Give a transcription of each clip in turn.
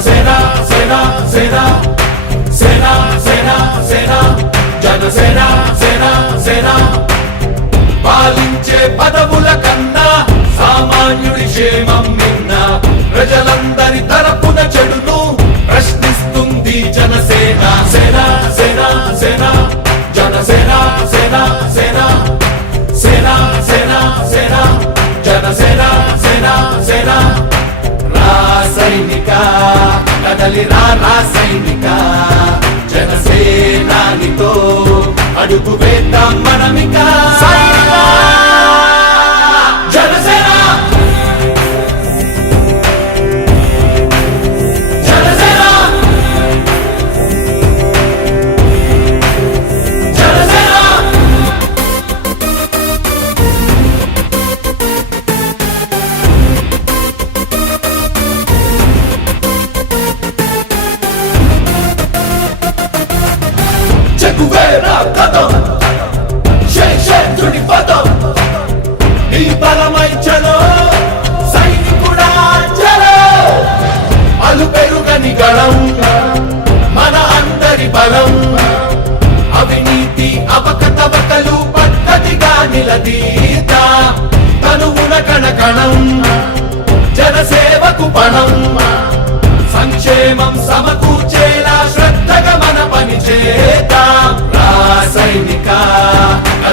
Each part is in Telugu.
జనసేన సేన సేన సేన సేన సేన జనసేన సేన సేన కదలి చెక్కువేరా కథం శేషేంద్రుడి పదం నీ బలమై చలో సైనికుడా చలో అలు పెరుగని గళం మన అందరి బలం అవినీతి అవకతవకలు పద్ధతిగా నిలదీత తనువున కణకణం జనసేవకు పణం సంక్షేమం సమకూర్చేలా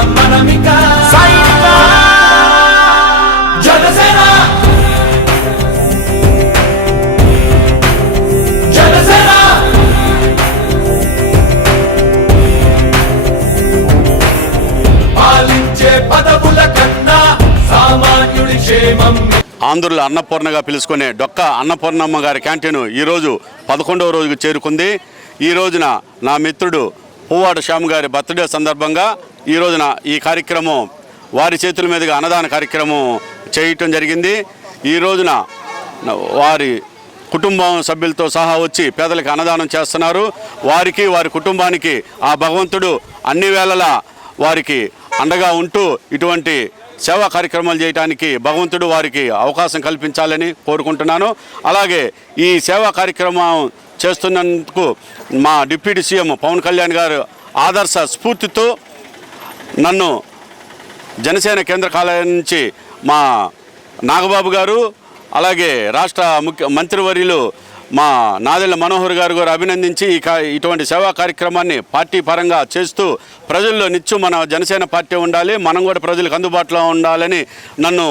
వేద్దాం మనమిక జనసేన. జనసేన. పాలించే పదవుల కన్నా సామాన్యుడి క్షేమం. ఆంధ్రుల అన్నపూర్ణగా పిలుచుకునే డొక్క అన్నపూర్ణమ్మ గారి క్యాంటీన్ ఈరోజు పదకొండవ రోజుకు చేరుకుంది. ఈ రోజున నా మిత్రుడు పువ్వాడ శ్యామ్ గారి బర్త్డే సందర్భంగా ఈ రోజున ఈ కార్యక్రమం వారి చేతుల మీదుగా అన్నదాన కార్యక్రమం చేయటం జరిగింది. ఈ రోజున వారి కుటుంబం సభ్యులతో సహా వచ్చి పేదలకు అన్నదానం చేస్తున్నారు. వారికి వారి కుటుంబానికి ఆ భగవంతుడు అన్ని వేళలా వారికి అండగా ఉంటూ ఇటువంటి సేవా కార్యక్రమాలు చేయడానికి భగవంతుడు వారికి అవకాశం కల్పించాలని కోరుకుంటున్నాను. అలాగే ఈ సేవా కార్యక్రమం చేస్తున్నందుకు మా డిప్యూటీ సీఎం పవన్ కళ్యాణ్ గారు ఆదర్శ స్ఫూర్తితో నన్ను జనసేన కేంద్ర కార్యాలయం నుంచి మా నాగబాబు గారు అలాగే రాష్ట్ర ముఖ్య మంత్రివర్యులు మా నాదెళ్ళ మనోహర్ గారు గారు అభినందించి ఈ ఇటువంటి సేవా కార్యక్రమాన్ని పార్టీ పరంగా చేస్తూ ప్రజల్లో నిత్యం మన జనసేన పార్టీ ఉండాలి మనం కూడా ప్రజలకు అందుబాటులో ఉండాలని నన్ను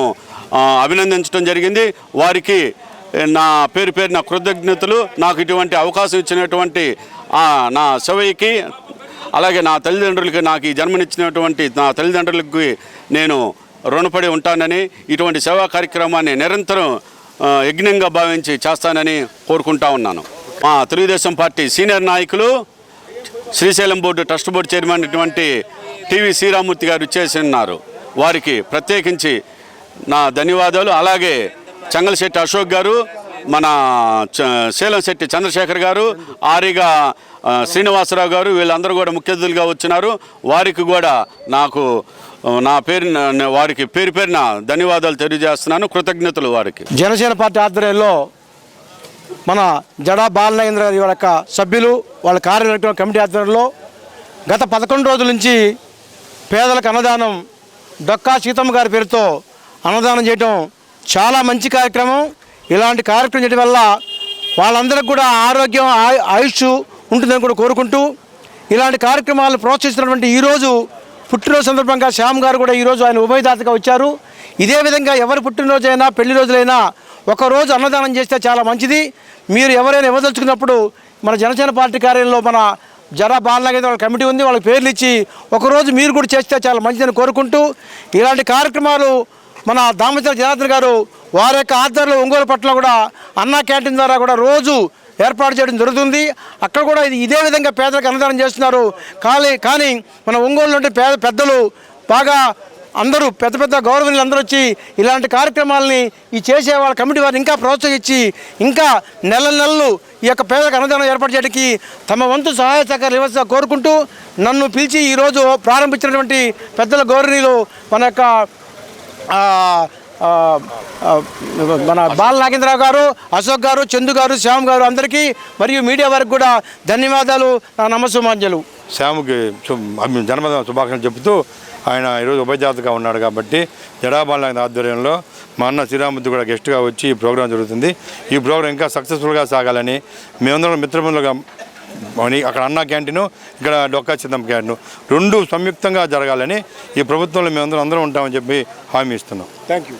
అభినందించడం జరిగింది. వారికి నా పేరు పేరు నా కృతజ్ఞతలు. నాకు ఇటువంటి అవకాశం ఇచ్చినటువంటి నా శివయ్యకి అలాగే నా తల్లిదండ్రులకి నాకు ఈ జన్మనిచ్చినటువంటి నా తల్లిదండ్రులకి నేను రుణపడి ఉంటానని ఇటువంటి సేవా కార్యక్రమాన్ని నిరంతరం యజ్ఞంగా భావించి చేస్తానని కోరుకుంటా ఉన్నాను. మా తెలుగుదేశం పార్టీ సీనియర్ నాయకులు Srisailam board trust board chairman అటువంటి టీవీ శ్రీరామూర్తి గారు ఇచ్చేసి ఉన్నారు వారికి ప్రత్యేకించి నా ధన్యవాదాలు. అలాగే చంగలశెట్టి అశోక్ గారు మన చ- శీలం శెట్టి చంద్రశేఖర్ గారు ఆరిగా శ్రీనివాసరావు గారు వీళ్ళందరూ కూడా ముఖ్య అతిథులుగా వచ్చినారు. వారికి కూడా నాకు నా పేరు వారికి పేరు పేరున ధన్యవాదాలు తెలియజేస్తున్నాను. కృతజ్ఞతలు వారికి. జనసేన పార్టీ ఆధ్వర్యంలో మన జడా బాలనగేంద్ర గారి యొక్క సభ్యులు వాళ్ళ కార్యనిర్వహణ కమిటీ ఆధ్వర్యంలో గత పదకొండు రోజుల నుంచి పేదలకు అన్నదానం డొక్కా సీతమ్మ గారి పేరుతో అన్నదానం చేయటం చాలా మంచి కార్యక్రమం. ఇలాంటి కార్యక్రమం చేయడం వల్ల వాళ్ళందరికీ కూడా ఆరోగ్యం ఆయుష్ ఉంటుందని కూడా కోరుకుంటూ ఇలాంటి కార్యక్రమాలను ప్రోత్సహిస్తున్నటువంటి ఈరోజు పుట్టినరోజు సందర్భంగా శ్యామ్ గారు కూడా ఈరోజు ఆయన ఉభయదాతగా వచ్చారు. ఇదే విధంగా ఎవరి పుట్టినరోజైనా పెళ్ళి రోజులైనా ఒకరోజు అన్నదానం చేస్తే చాలా మంచిది. మీరు ఎవరైనా ఇవ్వదలుచుకున్నప్పుడు మన జనసేన పార్టీ కార్యాలయంలో మన జరా బాలనగర్ వాళ్ళ కమిటీ ఉంది వాళ్ళకి పేర్లు ఇచ్చి ఒకరోజు మీరు కూడా చేస్తే చాలా మంచిదని కోరుకుంటూ ఇలాంటి కార్యక్రమాలు మన దామచర జనార్దన్ గారు వారి యొక్క ఆధ్వర్యంలో ఒంగోలు పట్ల కూడా అన్నా క్యాంటీన్ ద్వారా కూడా రోజు ఏర్పాటు చేయడం జరుగుతుంది. అక్కడ కూడా ఇది ఇదే విధంగా పేదలకు అన్నదానం చేస్తున్నారు. కానీ కానీ మన ఒంగోలు నుండి పేద పెద్దలు బాగా అందరూ పెద్ద పెద్ద గౌరవనీయులు అందరూ వచ్చి ఇలాంటి కార్యక్రమాలని ఈ చేసే వాళ్ళ కమిటీ వారిని ఇంకా ప్రోత్సహించి ఇంకా నెల నెలలు ఈ యొక్క పేదలకు అన్నదానం ఏర్పాటు చేయడానికి తమ వంతు సహాయ సహకారం ఇవ్వాల్సి కోరుకుంటూ నన్ను పిలిచి ఈరోజు ప్రారంభించినటువంటి పెద్దల గౌరవనీయులు మన యొక్క మన బాల నాగేంద్రరావు గారు అశోక్ గారు చందు గారు శ్యామ్ గారు అందరికీ మరియు మీడియా వారికి కూడా ధన్యవాదాలు నా నమస్సుమాంజలు. శ్యాముకి జన్మదిన శుభాకాంక్షలు చెబుతూ ఆయన ఈరోజు ఉపజాతగా ఉన్నాడు కాబట్టి జడాబాల నాయన ఆధ్వర్యంలో మా అన్న శ్రీరామూర్తి కూడా గెస్ట్గా వచ్చి ఈ ప్రోగ్రాం జరుగుతుంది. ఈ ప్రోగ్రాం ఇంకా సక్సెస్ఫుల్గా సాగాలని మేమందరం మిత్రబంధులుగా అని అక్కడ అన్న క్యాంటీను ఇక్కడ డొక్కా చిత్తం క్యాంటీను. రెండు సంయుక్తంగా జరగాలని ఈ ప్రభుత్వంలో మేమందరం అందరం ఉంటామని చెప్పి హామీ ఇస్తున్నాం. Thank you